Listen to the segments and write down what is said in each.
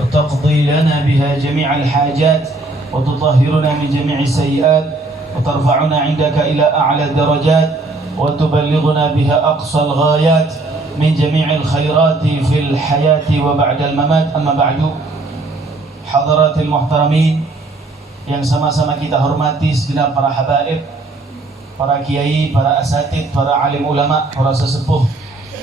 وتقضي لنا بها جميع الحاجات وتطهرنا من جميع السيئات وترفعنا عندك إلى أعلى الدرجات وتبلغنا بها أقصى الغايات من جميع الخيرات في الحياة وبعد الممات. أما بعد، حضرات المحترمين yang sama-sama kita hormati segenap para habaib, para kiai, para asatid, para alim ulama, para sesepuh,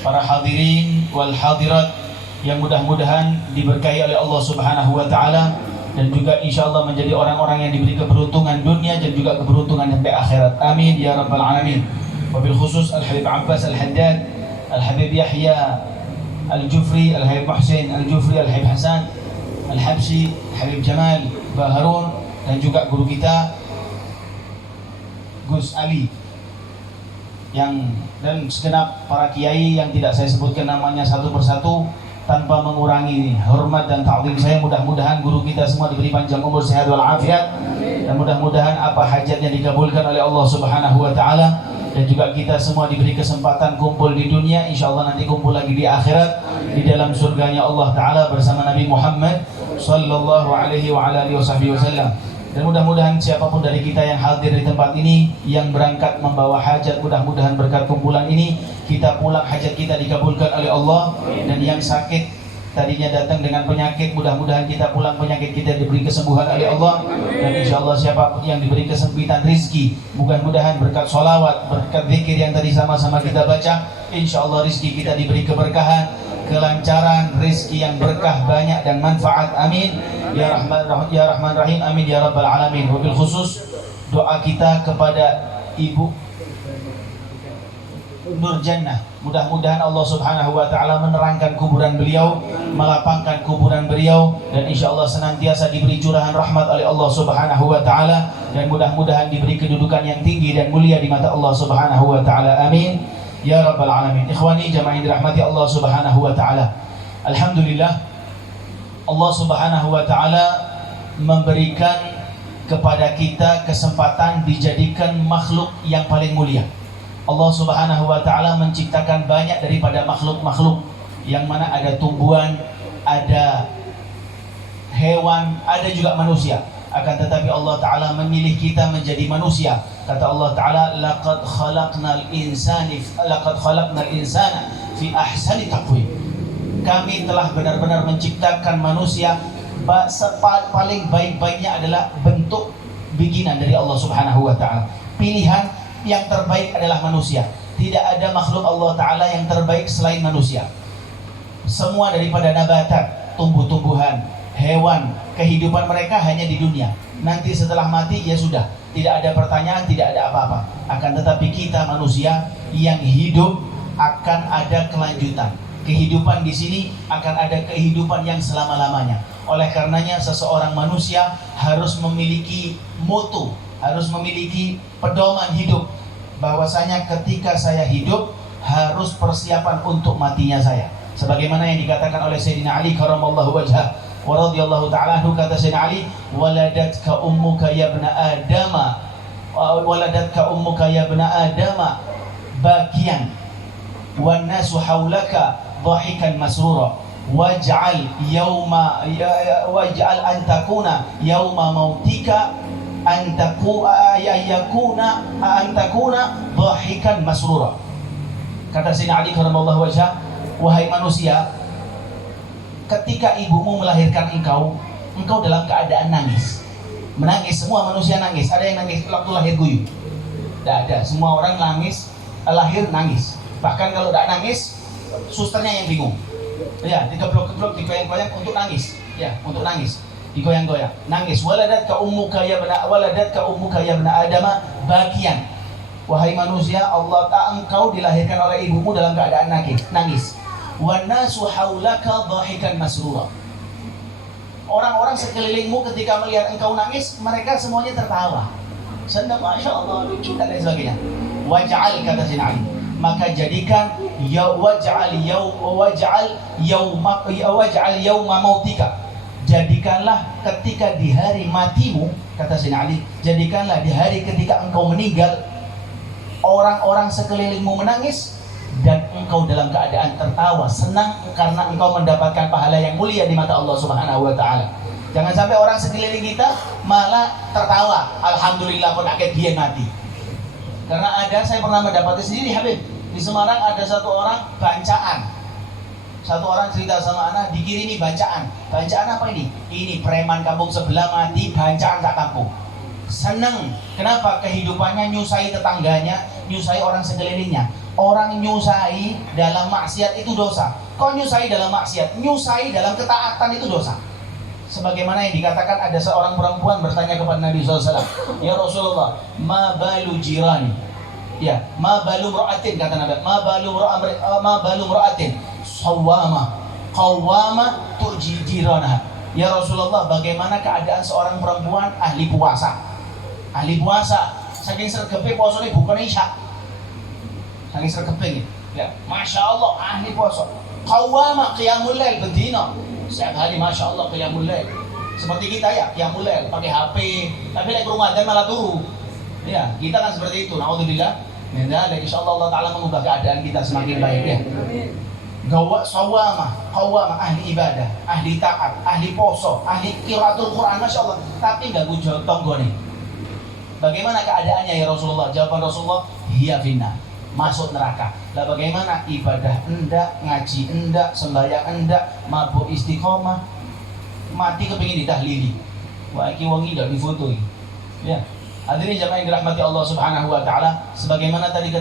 para hadirin wal hadirat yang mudah-mudahan diberkahi oleh Allah Subhanahu wa taala dan juga insyaallah menjadi orang-orang yang diberi keberuntungan dunia dan juga keberuntungan sampai akhirat. Amin ya rabbal alamin. Wabil khusus Al-Habib Abbas Al-Haddad, Al-Habib Yahya Al-Jufri, Al-Habib Muhsin Al-Jufri, Al-Habib Hasan Al-Habsyi, Habib Jamal Baharun, dan juga guru kita Gus Ali dan segenap para kiai yang tidak saya sebutkan namanya satu persatu tanpa mengurangi hormat dan ta'zim saya. Mudah-mudahan guru kita semua diberi panjang umur, sehat wal afiat, dan mudah-mudahan apa hajatnya dikabulkan oleh Allah Subhanahu wa taala, dan juga kita semua diberi kesempatan kumpul di dunia, insyaallah nanti kumpul lagi di akhirat di dalam surganya Allah taala bersama Nabi Muhammad sallallahu alaihi wa alihi wasallam. Dan mudah-mudahan siapapun dari kita yang hadir di tempat ini, yang berangkat membawa hajat, mudah-mudahan berkat kumpulan ini kita pulang hajat kita dikabulkan oleh Allah. Dan yang sakit tadinya datang dengan penyakit, mudah-mudahan kita pulang penyakit kita diberi kesembuhan oleh Allah. Dan insyaallah siapapun yang diberi kesempitan rizki, mudah-mudahan berkat sholawat, berkat zikir yang tadi sama-sama kita baca, insyaallah rizki kita diberi keberkahan, kelancaran, rizki yang berkah banyak dan manfaat. Amin ya Rahman Rahim. Amin ya Rabbal Alamin. Wabil khusus doa kita kepada Ibu Nur Jannah, mudah-mudahan Allah Subhanahu wa taala menerangkan kuburan beliau, melapangkan kuburan beliau, dan insyaallah senantiasa diberi curahan rahmat oleh Allah Subhanahu wa taala, dan mudah-mudahan diberi kedudukan yang tinggi dan mulia di mata Allah Subhanahu wa taala. Amin ya Rabbal Alamin. Ikhwani jamaah yang dirahmati Allah Subhanahu wa taala, alhamdulillah Allah Subhanahu wa taala memberikan kepada kita kesempatan dijadikan makhluk yang paling mulia. Allah Subhanahu wa taala menciptakan banyak daripada makhluk-makhluk yang mana ada tumbuhan, ada hewan, ada juga manusia. Akan tetapi Allah taala memilih kita menjadi manusia. Kata Allah taala, laqad khalaqnal insana fi ahsani taqwim. Kami telah benar-benar menciptakan manusia, paling baik-baiknya adalah bentuk bikinan dari Allah Subhanahu wa taala. Pilihan yang terbaik adalah manusia. Tidak ada makhluk Allah taala yang terbaik selain manusia. Semua daripada nabatat, tumbuh-tumbuhan, hewan, kehidupan mereka hanya di dunia. Nanti setelah mati ya sudah, tidak ada pertanyaan, tidak ada apa-apa. Akan tetapi kita manusia yang hidup akan ada kelanjutan. Kehidupan di sini akan ada kehidupan yang selama-lamanya. Oleh karenanya seseorang manusia harus memiliki moto, harus memiliki pedoman hidup, bahwasanya ketika saya hidup harus persiapan untuk matinya saya. Sebagaimana yang dikatakan oleh Sayyidina Ali karramallahu wajhah wa radhiyallahu ta'ala anhu, kata Sayyidina Ali, waladatka ummuka ya ibna adama, waladatka ummuka ya ibna adama bakian wan nasu haulaka dhahikan masrura waj'al an takuna yauma mautika an takuna dhahikan masrura. Kata Sayyidina Ali karramallahu wajhah, wahai manusia, ketika ibumu melahirkan engkau dalam keadaan nangis. Menangis, semua manusia nangis. Ada yang nangis waktu lahir guyu? Tidak ada, semua orang nangis, lahir nangis. Bahkan kalau tidak nangis, susternya yang bingung. Ya, dikeblok-keblok, digoyang-goyang untuk nangis. Ya, untuk nangis, digoyang-goyang, nangis. Waladatka ummuka ya ibna adama bakian. Wahai manusia, engkau dilahirkan oleh ibumu dalam keadaan nangis. Wan nasu haulaka dhahikan masrura. Orang-orang sekelilingmu ketika melihat engkau nangis, mereka semuanya tertawa. Senang, masya Allah, lucu dan lain sebagainya. Waj'al, kata Sayyidina Ali, maka jadikan waj'al yauma mautika, jadikanlah ketika di hari matimu, kata Sayyidina Ali, jadikanlah di hari ketika engkau meninggal, orang-orang sekelilingmu menangis dan engkau dalam keadaan tertawa, senang karena engkau mendapatkan pahala yang mulia di mata Allah Subhanahu wa taala. Jangan sampai orang sekeliling kita malah tertawa, alhamdulillah pun akhirnya dia mati. Karena saya pernah mendapati sendiri, Habib, di Semarang ada satu orang bancaan. Satu orang cerita sama anak, dikirimi bacaan. Bacaan apa ini? Ini preman kampung sebelah mati, bacaan sak kampung. Seneng. Kenapa? Kehidupannya nyusai tetangganya, nyusai orang sekelilingnya. Orang nyusai dalam maksiat itu dosa. Kok nyusai dalam maksiat? Nyusai dalam ketaatan itu dosa. Sebagaimana yang dikatakan ada seorang perempuan bertanya kepada Nabi SAW, ya Rasulullah, ma balu jirani? Ya, ma balu mra'atin, kata Nabi, ma balu mra'atin sawwama qawwama tu'ji jiranah. Ya Rasulullah, bagaimana keadaan seorang perempuan ahli puasa? Ahli puasa, saking sergepe puasanya bukan isya. Saking sergepe gitu. Ya, Masya Allah ahli puasa. Qawwama qiyamul lail bedina. Setiap hari Masya Allah qiyamul lail. Seperti kita ya, qiyamul lail pakai HP, tapi lagi Ramadan malah turu. Ya, kita kan seperti itu. Naudzubillah. Ya, insyaallah Allah Taala mengubah keadaan kita semakin baik ya. Gawa sawama, qawama, ahli ibadah, ahli taat, ahli poso, ahli qiraatul Quran, Masya Allah. Tapi gak gujol tonggone. Bagaimana keadaannya ya Rasulullah? Jawaban Rasulullah, hiya finna, masuk neraka. Lah bagaimana ibadah enggak, ngaji enggak, sembahyang enggak, mabuk istiqomah, mati kepingin ditahlili. Wah, iki wong iki ndak difotoi. Ya. Hadirin jamaah yang dirahmati Allah Subhanahu wa taala, sebagaimana tadi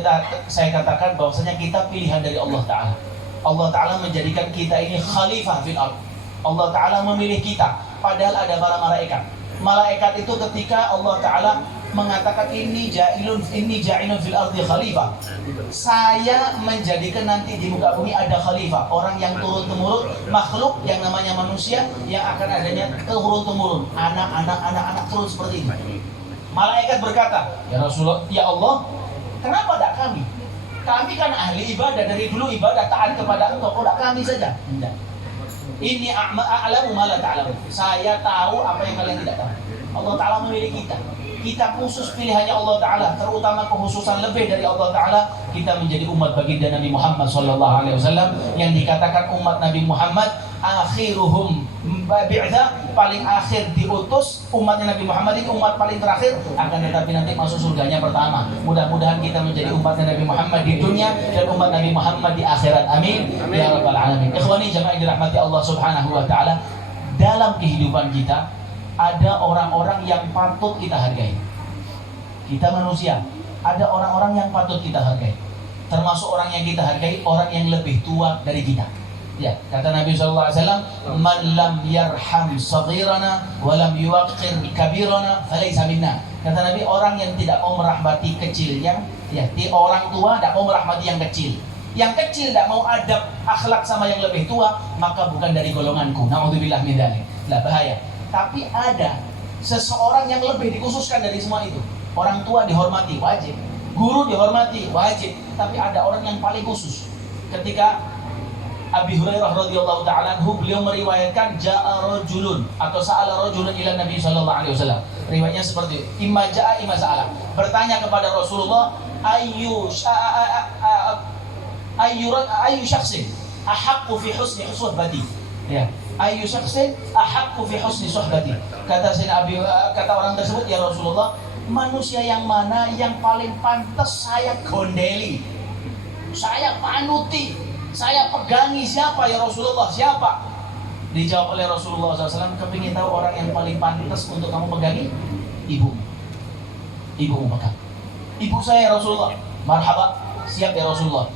saya katakan bahwasanya kita pilihan dari Allah taala. Allah taala menjadikan kita ini khalifah fil ardh. Allah taala memilih kita, padahal ada para malaikat. Malaikat itu ketika Allah taala mengatakan ini ja'ilun fil ardi khalifah. Saya menjadikan nanti di muka bumi ada khalifah, orang yang turun-temurun, makhluk yang namanya manusia yang akan adanya turun-temurun, anak terus seperti ini. Malaikat berkata, ya Rasulullah, ya Allah, kenapa tidak kami? Kami kan ahli ibadah, dari dulu ibadah taat kepada Engkau, kok tidak kami saja? Tidak. Ini a'lamu ma la ta'lamun. Saya tahu apa yang kalian tidak tahu. Allah Ta'ala memilih kita. Kita khusus pilihannya Allah Ta'ala, terutama kekhususan lebih dari Allah Ta'ala, kita menjadi umat baginda Nabi Muhammad SAW, yang dikatakan umat Nabi Muhammad akhiruhum bi'tha, paling akhir diutus. Umatnya Nabi Muhammad ini umat paling terakhir, akan tetapi nanti masuk surganya pertama. Mudah-mudahan kita menjadi umatnya Nabi Muhammad di dunia dan umat Nabi Muhammad di akhirat. Amin ya rabbal alamin. Ikhwani jamaah yang dirahmati Allah Subhanahu wa taala, dalam kehidupan kita ada orang-orang yang patut kita hargai. Kita manusia, ada orang-orang yang patut kita hargai. Termasuk orang yang kita hargai, orang yang lebih tua dari kita. Ya, kata Nabi SAW, man lam yarham saghirana wa lam yuwaqqir kabirana falaysa minna. Kata Nabi, orang yang tidak mau merahmati kecilnya, ya, orang tua tidak mau merahmati yang kecil. Yang kecil tidak mau adab akhlak sama yang lebih tua, maka bukan dari golonganku. Na'udzubillah min dzalik. Lah bahaya. Tapi ada seseorang yang lebih dikhususkan dari semua itu. Orang tua dihormati, wajib. Guru dihormati, wajib. Tapi ada orang yang paling khusus. Ketika Abi Hurairah radhiyallahu ta'ala anhu, beliau meriwayatkan ja'a rajulun atau sa'ala rajulun ila Nabi sallallahu alaihi wasallam. Riwayatnya seperti imma ja'a imma sa'ala. Bertanya kepada Rasulullah, ayyu syakhsin ahaqqu fi husni suhbati. Ya. Ayyu syakhsin ahaqqu fi husni suhbati. Kata orang tersebut, ya Rasulullah, manusia yang mana yang paling pantas saya gondeli, saya panuti, saya pegangi? Siapa ya Rasulullah? Siapa? Dijawab oleh Rasulullah SAW, kepingin tahu orang yang paling pantas untuk kamu pegangi? Ibu. Ibumu pegang. Ibu saya ya Rasulullah. Marhaba, siap ya Rasulullah.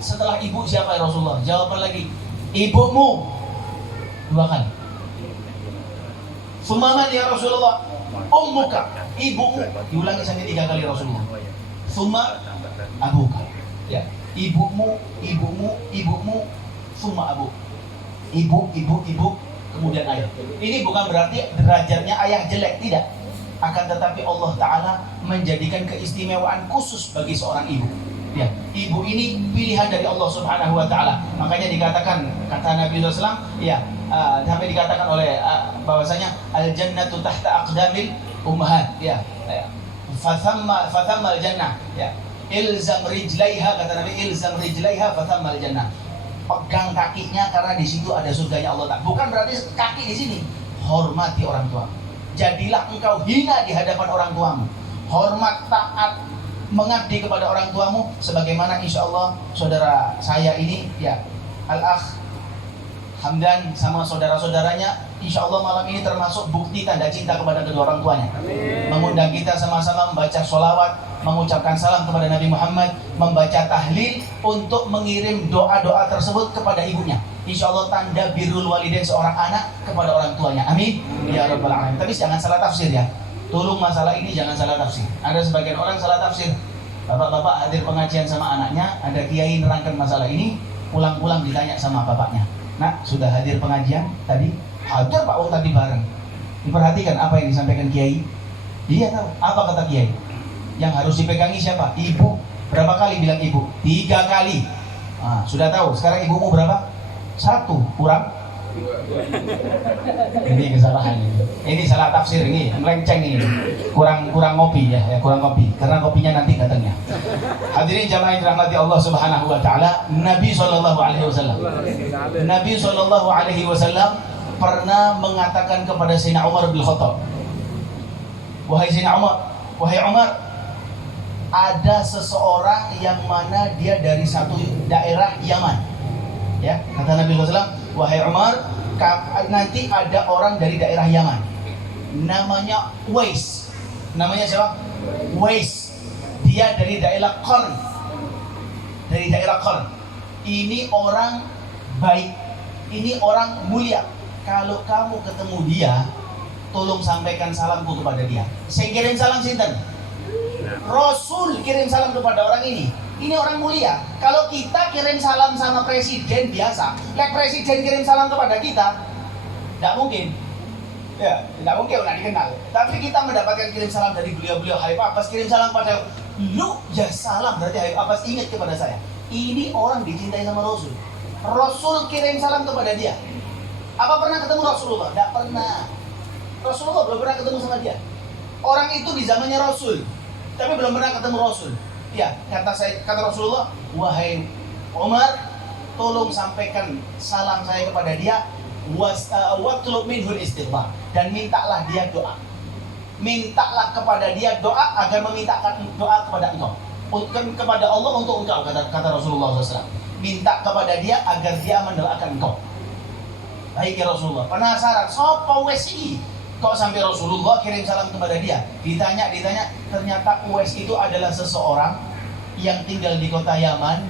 Setelah ibu siapa ya Rasulullah? Jawaban lagi, ibumu. 2 kali. Summa ya Rasulullah? Ummuka, ibumu. Diulangi sampai 3 kali Rasulullah. Summa abuka. Ya, ibumu, summa abu. Ibu, kemudian ayah. Ini bukan berarti derajatnya ayah jelek, tidak. Akan tetapi Allah Ta'ala menjadikan keistimewaan khusus bagi seorang ibu. Ya, ibu ini pilihan dari Allah Subhanahu wa Ta'ala. Makanya dikatakan, kata Nabi SAW, ya, sampai dikatakan oleh bahwasanya al-jannatu tahta aqdamil ummahat, ya. Fathamma al-jannah, ya. Ilzam rijlaiha, kata Nabi, ilzam rijlaiha fatammal jannah. Pegang kakinya karena di situ ada surganya Allah Ta'ala. Bukan berarti kaki di sini. Hormati orang tua. Jadilah engkau hina di hadapan orang tuamu. Hormat, taat, mengabdi kepada orang tuamu, sebagaimana insya Allah saudara saya ini ya, Al-Akh Hamdan sama saudara-saudaranya, insya Allah malam ini termasuk bukti tanda cinta kepada kedua orang tuanya. Amin. Mengundang kita sama-sama membaca sholawat, mengucapkan salam kepada Nabi Muhammad, membaca tahlil untuk mengirim doa-doa tersebut kepada ibunya. Insya Allah tanda birrul walidain seorang anak kepada orang tuanya. Amin. Ya Rabbal Alamin. Tapi jangan salah tafsir ya. Tolong masalah ini jangan salah tafsir. Ada sebagian orang salah tafsir. Bapak-bapak hadir pengajian sama anaknya, ada kiai nerangkan masalah ini, pulang-pulang ditanya sama bapaknya. Nak, sudah hadir pengajian tadi? Hadir Pak, oh tadi bareng. Diperhatikan apa yang disampaikan kiai. Dia tahu apa kata kiai. Yang harus dipegangi siapa? Ibu. Berapa kali bilang ibu? 3 kali. Nah, sudah tahu. Sekarang ibumu berapa? 1 kurang. Ini kesalahan ini. Ini salah tafsir ini, melenceng ini. Kurang ngopi ya, kurang kopi. Karena kopinya nanti datangnya. Hadirin jamaah yang dirahmati Allah Subhanahu wa taala, Nabi sallallahu alaihi wasallam. Nabi sallallahu alaihi wasallam pernah mengatakan kepada Sayyidina Umar bin Khattab, "Wahai Sayyidina Umar, wahai Umar, ada seseorang yang mana dia dari satu daerah Yaman." Ya, kata Nabi sallallahu alaihi wasallam, "Wahai Umar, nanti ada orang dari daerah Yaman, namanya Uwais." Namanya siapa? Uwais. Dia dari daerah Qarn. Dari daerah Qarn. Ini orang baik. Ini orang mulia. Kalau kamu ketemu dia, tolong sampaikan salamku kepada dia. Saya kirim salam sinten? Rasul kirim salam kepada orang ini. Ini orang mulia. Kalau kita kirim salam sama presiden biasa, presiden kirim salam kepada kita, tidak mungkin. Ya, tidak mungkin tidak dikenal. Tapi kita mendapatkan kirim salam dari beliau-beliau. Habib Abbas kirim salam pada lu, ya salam berarti Habib Abbas ingat kepada saya. Ini orang dicintai sama Rasul. Rasul kirim salam kepada dia. Apa pernah ketemu Rasulullah? Tidak pernah. Rasulullah belum pernah ketemu sama dia. Orang itu di zamannya Rasul, tapi belum pernah ketemu Rasul. Ya, kata Rasulullah, wahai Umar, tolong sampaikan salam saya kepada dia, watlub minhul istighfar, dan mintalah dia doa. Mintalah kepada dia doa agar memintakan doa kepada engkau, kepada Allah untuk engkau, kata Rasulullah SAW. Minta kepada dia agar dia mendoakan engkau. Baik ya Rasulullah. Penasaran, sopo Uwais ini? Kok sampai Rasulullah kirim salam kepada dia? Ditanya, ternyata Uwais itu adalah seseorang yang tinggal di kota Yaman,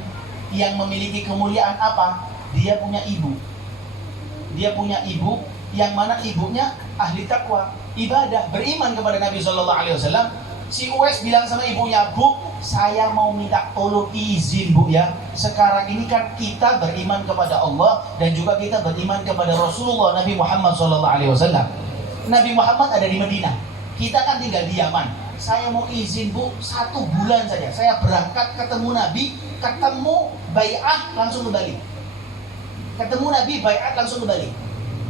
yang memiliki kemuliaan apa? Dia punya ibu. Dia punya ibu yang mana ibunya ahli takwa, ibadah, beriman kepada Nabi Shallallahu Alaihi Wasallam. Si Uwais bilang sama ibunya, "Bu, saya mau minta tolong izin Bu ya. Sekarang ini kan kita beriman kepada Allah dan juga kita beriman kepada Rasulullah Nabi Muhammad Shallallahu Alaihi Wasallam. Nabi Muhammad ada di Madinah, kita kan tinggal di Yaman. Saya mau izin Bu, 1 bulan saja. Saya berangkat ketemu Nabi, ketemu bai'ah langsung kembali. Ketemu Nabi, bai'at langsung kembali.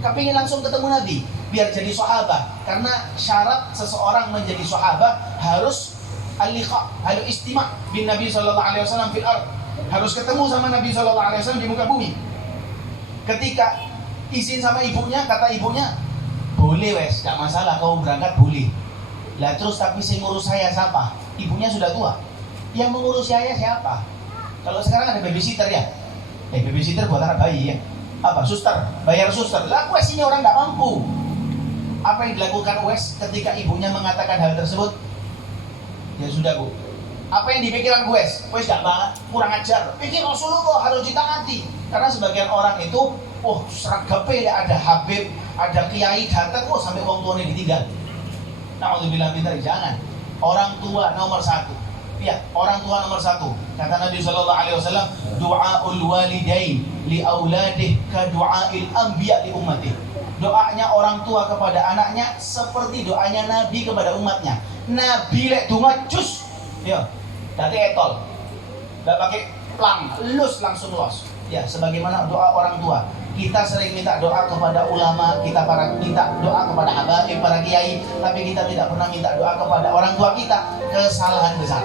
Kepingin langsung ketemu Nabi, biar jadi sahabat. Karena syarat seseorang menjadi sahabat harus al-liqa, harus istima' bin Nabi sallallahu alaihi wasallam fil ard. Harus ketemu sama Nabi sallallahu alaihi wasallam di muka bumi. Ketika izin sama ibunya, kata ibunya, "Boleh wes, enggak masalah, kau berangkat boleh." Lah terus tapi sing ngurus saya siapa? Ibunya sudah tua. Yang mengurus saya siapa? Kalau sekarang ada babysitter ya. Babysitter buat anak bayi ya. Apa? Suster, bayar suster. Lah Uwais ini orang enggak mampu. Apa yang dilakukan Uwais ketika ibunya mengatakan hal tersebut? Ya sudah Bu. Apa yang dipikirkan Uwais? Uwais enggak banget, kurang ajar. Pikir Rasulullah harus ditaati. Karena sebagian orang itu, seragape ya, ada Habib, ada kiai datang, sampai orang tuanya ditinggal. Na'udzubillah min dzalik, jangan. Orang tua nomor 1. Ya, orang tua nomor 1. Kata Nabi sallallahu alaihi wasallam, "Du'aul walidain li auladih ka du'ail anbiya li ummati." Doanya orang tua kepada anaknya seperti doanya Nabi kepada umatnya. Nabi lek donga cus, ya, dadi etol. Enggak pakai plang, lus langsung los. Ya, sebagaimana doa orang tua. Kita sering minta doa kepada ulama, kita minta doa kepada habaib, para kiai, tapi kita tidak pernah minta doa kepada orang tua kita. Kesalahan besar.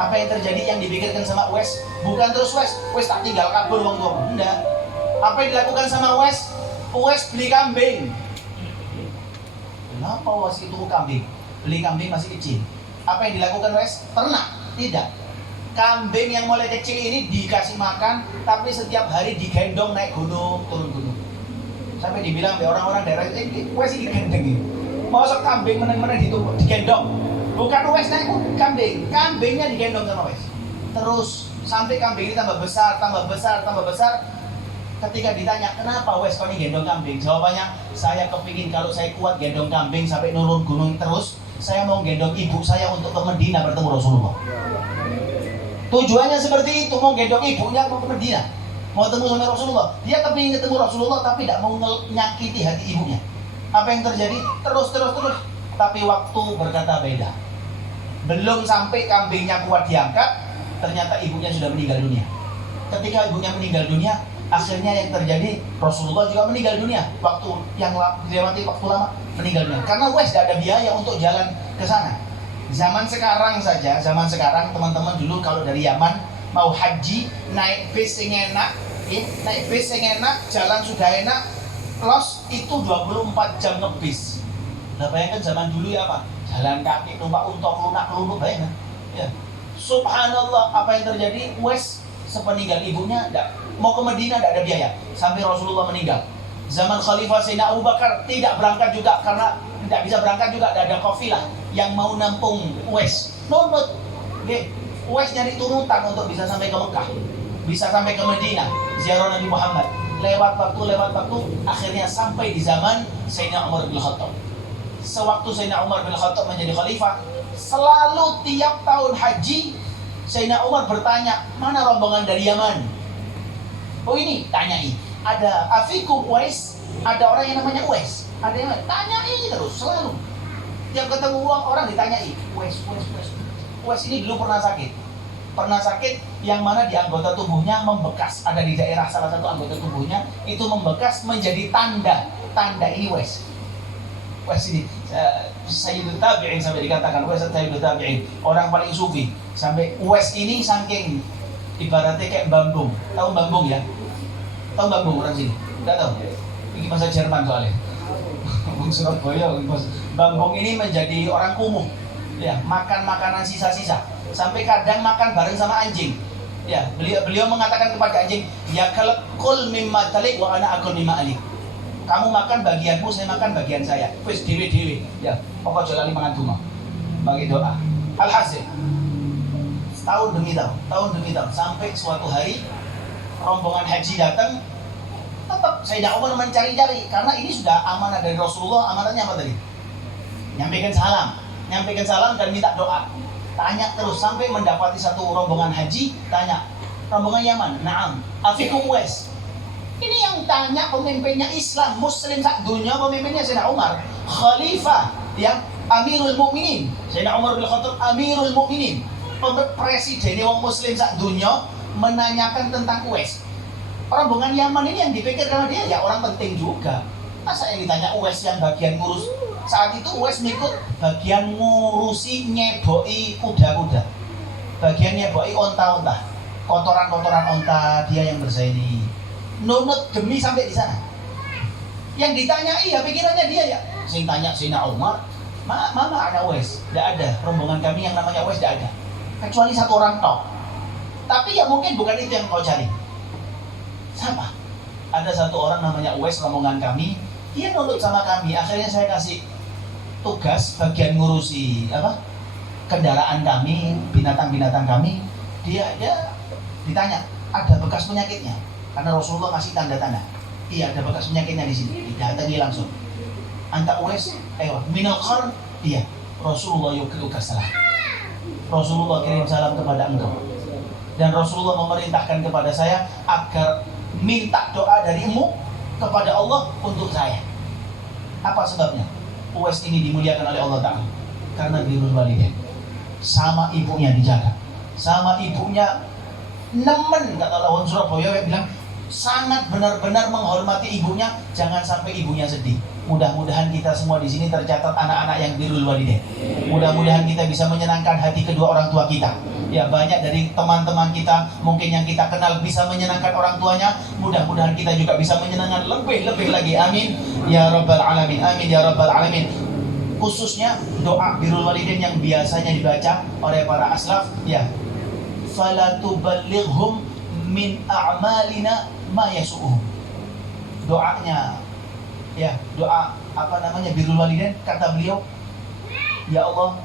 Apa yang terjadi yang dipikirkan sama Uwais? Bukan terus Uwais tak tinggal kabur wong tua. Enggak. Apa yang dilakukan sama Uwais? Uwais beli kambing. Kenapa Uwais itu kambing? Beli kambing masih kecil. Apa yang dilakukan Uwais? Ternak? Tidak. Kambing yang mulai kecil ini dikasih makan, tapi setiap hari digendong naik gunung, turun gunung. Sampai dibilang oleh orang-orang daerah ini, Uwais ini gendeng ini. Masa kambing meneng-meneng digendong? Bukan Uwais naik kambing, kambingnya digendong sama Uwais. Terus sampai kambing ini tambah besar. Ketika ditanya, kenapa Uwais kau ini gendong kambing? Jawabannya, saya kepingin kalau saya kuat gendong kambing sampai nurun gunung terus, saya mau gendong ibu saya untuk ke Medina bertemu Rasulullah. Tujuannya seperti itu, mau gendong ibunya mau ke Medina, mau ketemu sama Rasulullah. Dia kepingin ketemu Rasulullah tapi tidak mau menyakiti hati ibunya. Apa yang terjadi? Terus. Tapi waktu berkata beda. Belum sampai kambingnya kuat diangkat, ternyata ibunya sudah meninggal dunia. Ketika ibunya meninggal dunia, akhirnya yang terjadi Rasulullah juga meninggal dunia. Waktu yang dilewati waktu lama meninggal dunia. Karena Uwais tidak ada biaya untuk jalan ke sana. Zaman sekarang teman-teman dulu kalau dari Yaman mau haji naik bis yang enak, jalan sudah enak, los itu 24 jam ngebis. Nah bayangkan zaman dulu ya Pak, jalan kaki, numpak unta, kelunak, bayangkan ya. Subhanallah, apa yang terjadi? Uwais sepeninggal ibunya mau ke Medina tidak ada biaya sampai Rasulullah meninggal. Zaman Khalifah Sayyidina Abu Bakar tidak berangkat juga karena tidak bisa berangkat juga, tidak ada kafilah yang mau nampung Uwais. Nurut, Uwais nyari turutan untuk bisa sampai ke Mekah, bisa sampai ke Medina, ziarah Nabi Muhammad. Lewat waktu, akhirnya sampai di zaman Sayyidina Umar bin Khattab. Sewaktu Sayyidina Umar bin Khattab menjadi khalifah, selalu tiap tahun haji Sayyidina Umar bertanya, mana rombongan dari Yaman? Oh ini, tanyai. Ada afikum Uwais, ada orang yang namanya Uwais. Ada yang tanyai terus, selalu. Tiap ketemu orang ditanyai, Uwais ini dulu pernah sakit yang mana di anggota tubuhnya membekas, ada di daerah salah satu anggota tubuhnya itu membekas menjadi tanda ini Uwais ini Sayyidul Tabi'in, sampai dikatakan Uwais Sayyidul Tabi'in, orang paling sufi. Sampai Uwais ini saking ibaratnya kayak bambung. Tahu bambung ya? Tahu bambung orang sini? Enggak tahu. Ini bahasa Jerman soalnya. Bambung Surabaya. Bambung ini menjadi orang kumuh. Ya, makan makanan sisa-sisa. Sampai kadang makan bareng sama anjing. Ya, beliau mengatakan kepada anjing, ya kul mimma talik wa ana akul mimma alik. Kamu makan bagianmu, saya makan bagian saya. Wis dewe-dewe. Ya, pokok jolali mangan cuma. Bagi doa. Alhasil, tahun demi tahun, sampai suatu hari rombongan haji datang, tetap Sayyidina Umar mencari-cari karena ini sudah amanah dari Rasulullah. Amanahnya apa tadi? Nyampaikan salam dan minta doa. Tanya terus sampai mendapati satu rombongan haji, tanya, rombongan Yaman, na'am, afikum Uwais. Ini yang tanya pemimpinnya Islam, Muslim sak dunia, pemimpinnya Sayyidina Umar, Khalifah, yang Amirul Mukminin. Sayyidina Umar bin Khattab Amirul Mukminin, presiden wong Muslim sak dunia, menanyakan tentang Uwais. Rombongan Yaman ini yang dipikirkan dia ya orang penting juga. Masa yang ditanya Uwais yang bagian ngurus? Saat itu Uwais mengikut bagian ngurusi nyeboi kuda-kuda, bagian nyeboi onta-onta, kotoran-kotoran onta dia yang bersih. Nunut demi sampai di sana. Yang ditanya iya pikirannya dia ya. Sing tanya Sayyidina Umar, mana ada Uwais? Tidak ada. Rombongan kami yang namanya Uwais tidak ada. Kecuali satu orang tok. Tapi ya mungkin bukan itu yang kau cari. Siapa? Ada satu orang namanya Uwais, rombongan kami. Dia nurut sama kami. Akhirnya saya kasih tugas bagian ngurusi kendaraan kami, binatang-binatang kami. Dia ditanya ada bekas penyakitnya. Karena Rasulullah kasih tanda-tanda. Iya, ada bekas penyakitnya di sini. Didatangi langsung. Anta Uwais, minal qarn. Iya, Rasulullah yukiruka salam. Rasulullah kirim salam kepada engkau. Dan Rasulullah memerintahkan kepada saya agar minta doa darimu kepada Allah untuk saya. Apa sebabnya? Uwais ini dimuliakan oleh Allah Ta'ala karena birrul walidain. Sama ibunya dijaga. Sama ibunya nemen, kata lawan Surabaya yang bilang sangat benar-benar menghormati ibunya, jangan sampai ibunya sedih. Mudah-mudahan kita semua di sini tercatat anak-anak yang birrul walidain. Mudah-mudahan kita bisa menyenangkan hati kedua orang tua kita. Ya, banyak dari teman-teman kita mungkin yang kita kenal bisa menyenangkan orang tuanya. Mudah-mudahan kita juga bisa menyenangkan lebih-lebih lagi. Amin ya rabbal alamin. Amin ya rabbal alamin. Khususnya doa birrul walidain yang biasanya dibaca oleh para aslaf, ya, fala tuballighhum min a'malina ma yasu'uhum. Doanya, ya, doa birrul walidain, kata beliau, ya Allah,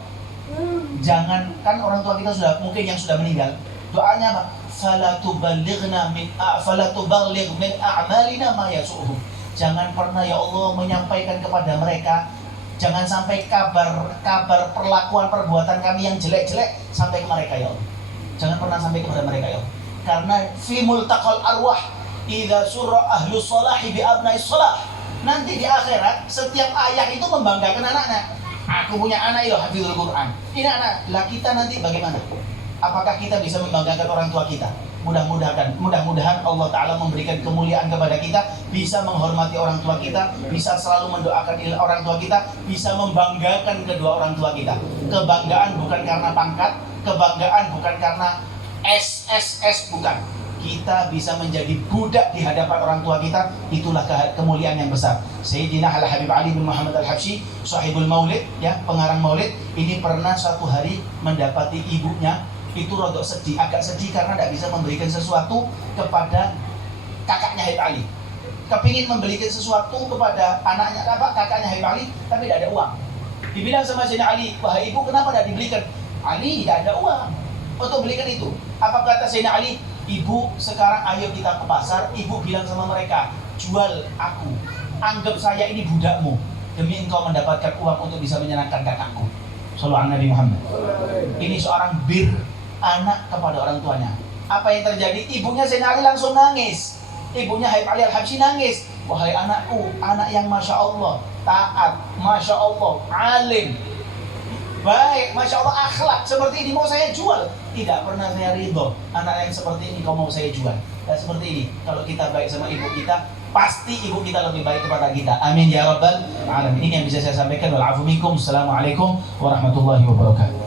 jangan, kan orang tua kita sudah mungkin yang sudah meninggal, doanya apa? Fala tuballigh min a'malina ma yasu'uhum. Jangan pernah ya Allah menyampaikan kepada mereka, jangan sampai kabar perlakuan perbuatan kami yang jelek-jelek sampai ke mereka ya Allah. Jangan pernah sampai kepada mereka ya Allah. Karena fi multaqal arwah idza surra ahlu salahi bi abna'is salah. Nanti di akhirat setiap ayah itu membanggakan anaknya. Aku punya anak itu hafizul Quran. Ini anak. Lah kita nanti bagaimana? Apakah kita bisa membanggakan orang tua kita? Mudah-mudahan Allah Ta'ala memberikan kemuliaan kepada kita, bisa menghormati orang tua kita, bisa selalu mendoakan orang tua kita, bisa membanggakan kedua orang tua kita. Kebanggaan bukan karena pangkat, kebanggaan bukan karena SSS, bukan. Kita bisa menjadi budak di hadapan orang tua kita, itulah kemuliaan yang besar. Sayyidina Al-Habib Ali bin Muhammad Al-Habsyi, sahibul maulid, ya, pengarang maulid, ini pernah suatu hari mendapati ibunya itu rodok sedih, agak sedih karena tidak bisa memberikan sesuatu kepada kakaknya Habib Ali. Kepingin memberikan sesuatu kepada anaknya, kakaknya Habib Ali, tapi tidak ada uang. Dibilang sama Sayyidina Ali, wahai ibu, kenapa tidak dibelikan? Ali, tidak ada uang untuk belikan itu. Apa kata Sayyidina Ali? Ibu, sekarang ayo kita ke pasar. Ibu bilang sama mereka, jual aku, anggap saya ini budakmu, demi engkau mendapatkan uang untuk bisa menyenangkan kakakku. Sallallahu alaihi Nabi Muhammad. Ini seorang anak kepada orang tuanya. Apa yang terjadi? Ibunya Sayyidina Ali langsung nangis. Ibunya Habib Ali Al-Habsyi nangis. Wahai anakku, anak yang Masya Allah taat, Masya Allah alim, baik, Masya Allah akhlak, seperti ini mau saya jual. Tidak pernah saya ridho anak yang seperti ini kau mau saya jual. Dan seperti ini, kalau kita baik sama ibu kita, pasti ibu kita lebih baik kepada kita. Amin ya rabbal alamin. Ini yang bisa saya sampaikan. Wal afu minkum. Assalamualaikum warahmatullahi wabarakatuh.